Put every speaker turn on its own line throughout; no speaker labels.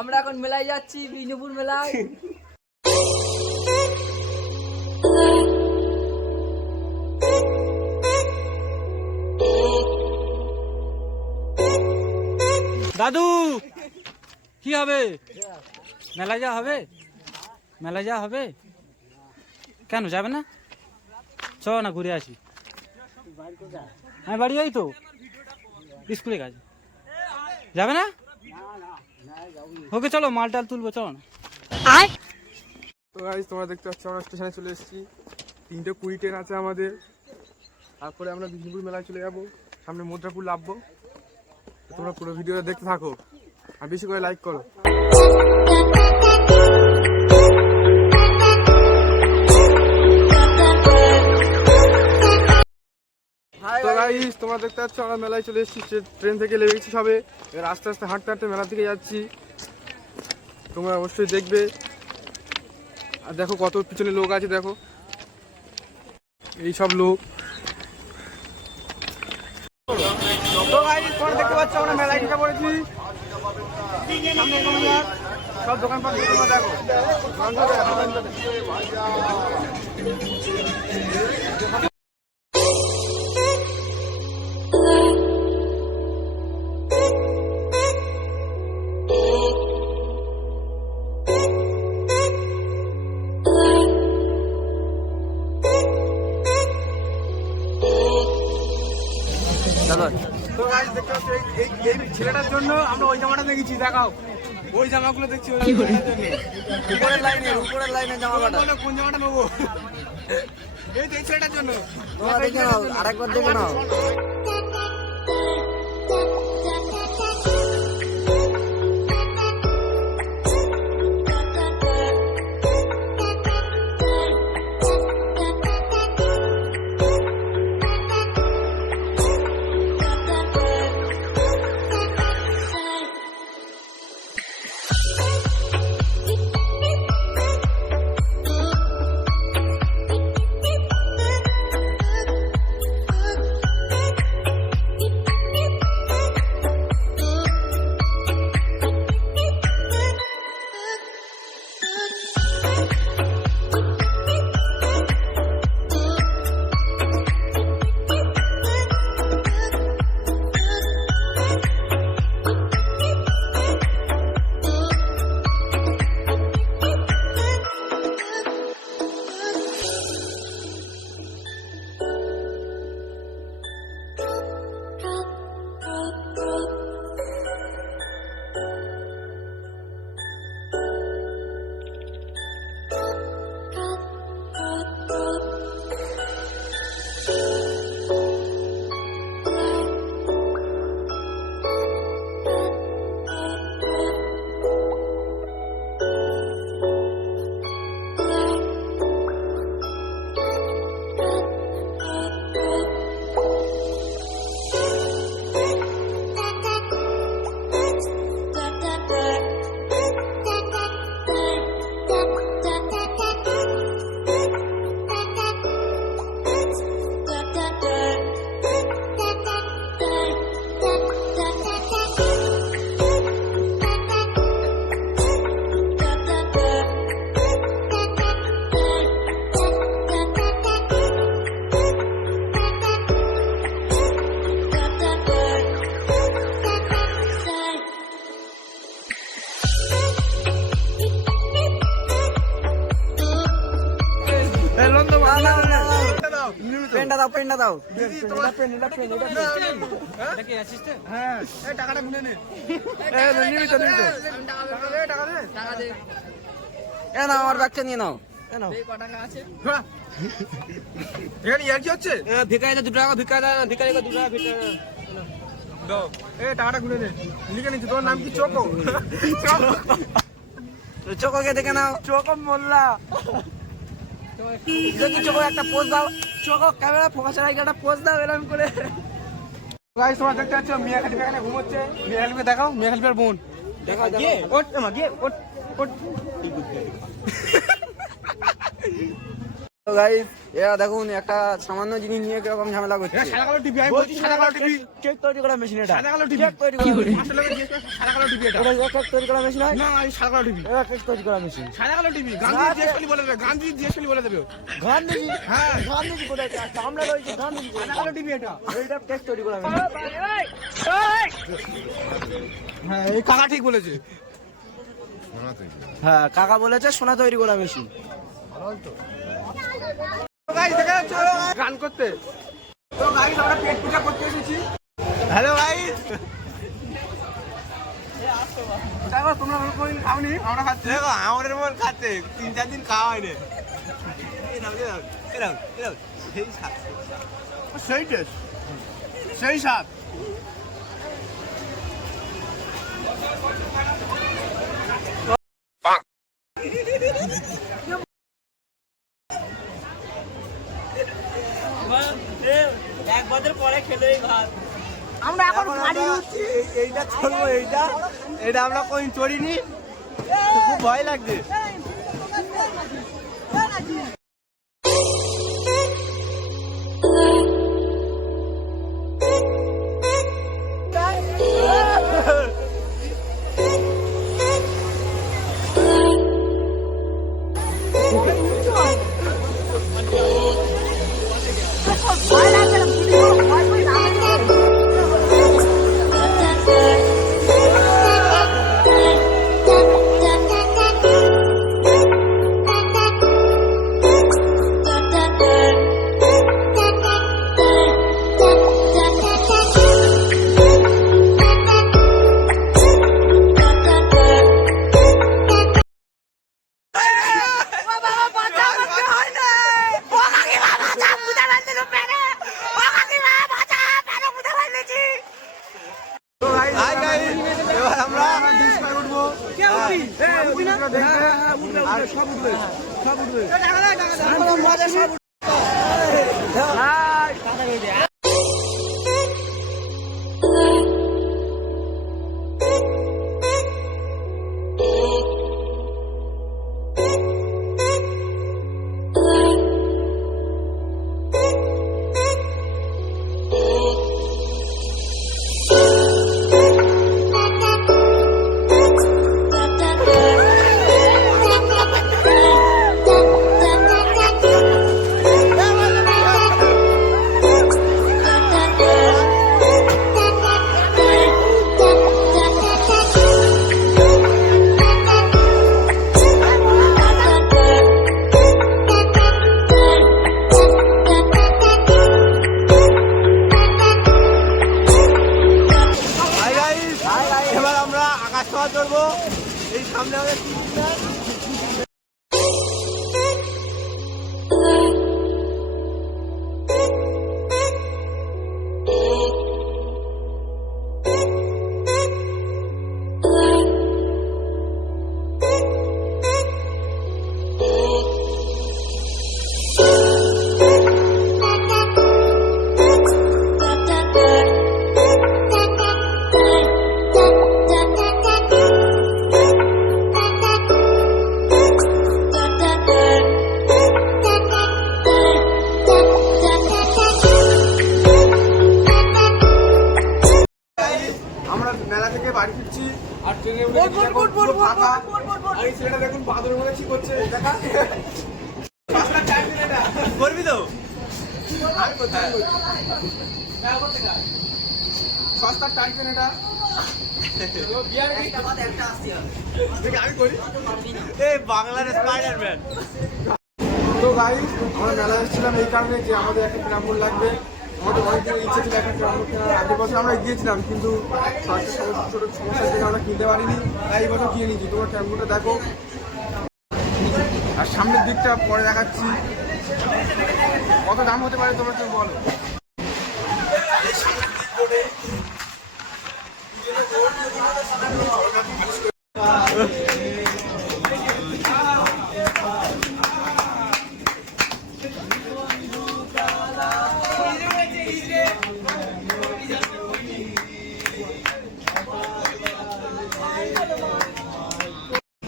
আমরা এখন মেলায় যাচ্ছি, বিষ্ণুপুর মেলায়।
দাদু, কি হবে? মেলা যা হবে? মেলা যা হবে? কেন, যাবে না? চ না, ঘুরে আসি। আমি বাড়ি যাই তো। স্কুলে কাজ যাবে না? ওকে চলো মাল টাল তুলবো চলো না।
তো গাইজ তোমরা দেখতে পাচ্ছ আমরা স্টেশনে চলে এসেছি। তিনটে কুড়ি ট্রেন আছে আমাদের। তারপরে আমরা বিষ্ণুপুর মেলায় চলে যাব। সামনে মুদ্রাপুর লাভবো তোমরা পুরো ভিডিওটা দেখতে থাকো। আর বেশি করে লাইক করো। তো গাইজ তোমরা দেখতে পাচ্ছ আমরা মেলায় চলে এসেছি ট্রেন থেকে লেগে গেছি সবে। এবার আস্তে আস্তে হাঁটতে হাঁটতে মেলার দিকে যাচ্ছি। তোমরা অবশ্যই দেখবে। আর দেখো কত পিছনে লোক আছে দেখো। এই সব লোক। দেখতে পাচ্ছ আমরা মেলায়। সব দোকানপাট দেখো, এই- ছেলেটার জন্য আমরা ওই জামাটা দেখেছি দেখাও। ওই জামাগুলো দেখছি ওই।
উপরের লাইনে উপরের লাইনে জামা কাটা।
কোন জামাটা নেব? এই তো এই ছেলেটার জন্য।
আরেকবার দেখে নাও। পেনটা দাও পেনটা দাও?
হ্যাঁ। এই টাকাটা গুনে নে। নিবি তো নিবি তো। টাকা দে টাকা দে।
এ নাও আমার ব্যাগটা নিয়ে নাও। দু টাকা দু টাকা ভিকাই
দাও। এই টাকাটা গুনে নে। লিখে নিচ্ছি। তোর নাম কি? চোকো। চোকো।
চোখকে দেখে নাও।
চোকো মোল্লা।
দেখি চোখ একটা পোজ দাও। চোখ ক্যামেরা ফোকাসের আগে একটা পোজ দাও এরকম করে।
গাইস তোমরা দেখতে পাচ্ছ মিয়া খালিফা এখানে ঘুমোচ্ছে। মিয়া খালিফা দেখাও মিয়া খালিফার বোন।
দেখা গিয়ে
ওট মা গিয়ে ওট ওট
তো গাইস এরা দেখুন একটা সামান্য জিনিস নিয়ে কীরকম ঝামেলা করছে।
সাদা কালো টিভি আমি
বলছি
বলছি সাদা কালো টিভি।
কেক তৈরি করা মেশিন এটা।
সাদা কালো টিভি।
কেক তৈরি করা
সাদা কালো টিভি এটা।
এটা কেক তৈরি করা মেশিন
না আমি সাদা কালো টিভি।
এটা কেক তৈরি করা মেশিন
সাদা কালো টিভি গান্ধী বলে দেবে গান্ধী জিজ্ঞেস বলে দেবে
গান্ধীজি?
হ্যাঁ।
গান্ধীজি কোথায়? আছে? আমরা রয়েছি গান্ধীজি
সাদা কালো টিভি এটা।
এইটা কেক তৈরি করা মেশিন
হ্যাঁ এই কাকা ঠিক বলেছে।
হ্যাঁ কাকা বলেছে সোনা তৈরি করা মেশিন
গান করতে? তো গাইস আমরা পেট পূজা করতে এসেছি হ্যালো গাইস দেখো তোমরা কোনো কোনদিন খাওনি? আমরা খাচ্ছি।
দেখো আমাদের মন খাচ্ছে। তিন চার দিন খাওয়া হয়নি। সেই
টেস্ট সেই স্বাদ।
এক বছর পরে খেলে ভাত।
আমরা এখন গাড়ি
এই- এইটা চলবো এইটা। এটা আমরা কোন চড়িনি। খুব ভয় লাগছে। হাই
মেলা থেকে বাড়ি ফিরছি। আর ট্রেনে এই ছেলেটা দেখুন বাদর মনে কি করছে দেখা?
করবি তো?
আমি করতে সস্তার টাইম এটা।
বাংলার স্পাইডারম্যান
তো গাই আমরা মেলা এসেছিলাম এই কারণে যে আমাদের একটা ট্রাম্বুল লাগবে। অনেক দিনের ইচ্ছে ছিল একটা ট্রাম আগের বছর আমরা গিয়েছিলাম, কিন্তু ছোটো সমস্যার জন্য আমরা কিনতে পারিনি। তাই এই বছর কিনে নিয়েছি। তোমার ট্রামগুলোটা দেখো। আর সামনের দিকটা পরে দেখাচ্ছি। কত দাম হতে পারে তোমরা কেউ বলো। Yeah.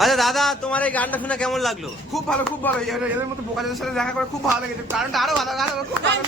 আচ্ছা দাদা তোমার এই গানটা শুনে কেমন লাগল?
খুব ভালো খুব ভালো। এদের মধ্যে মতো বোকাদের সাথে দেখা করে খুব ভালো লেগেছে। কারণটা আরও ভালো আরও খুব ভালো